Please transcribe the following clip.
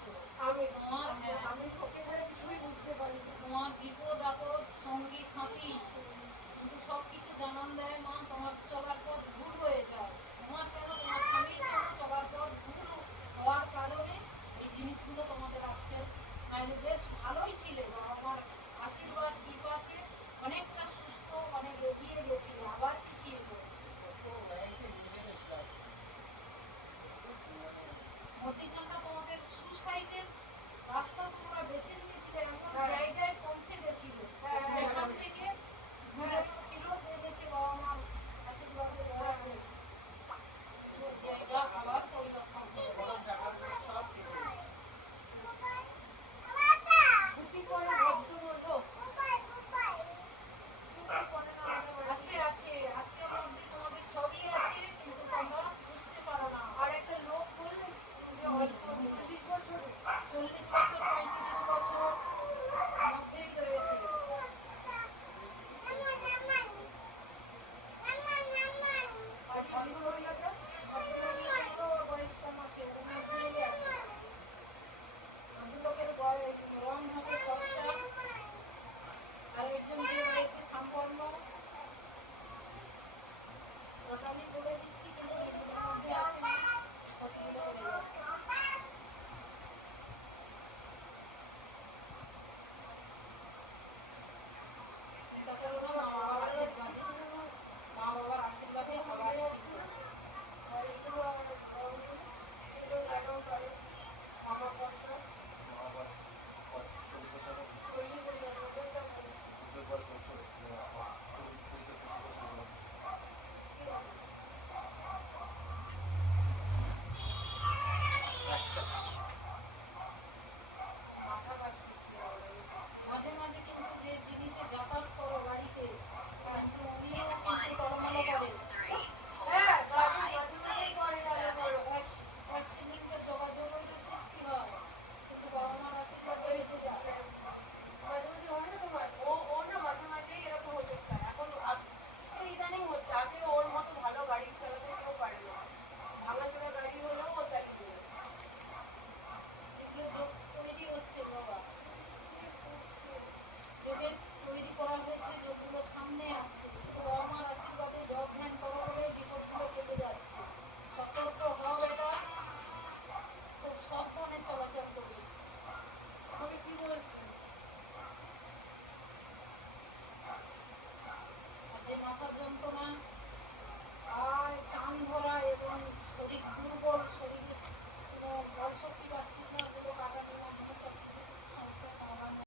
আমি ভুল হয়ে যায় তোমার কেন তোমার স্বামী চলার পথ ভুল হওয়ার কারণে এই জিনিসগুলো তোমাদের আজকে মানে বেশ ভালোই ছিল আমার আশীর্বাদ কৃপাকে অনেক সুসাইডের রাস্তা তোমরা বেছে নিয়েছিলে এমন জায়গায় পৌঁছে গেছিল। 我骑你的小黄车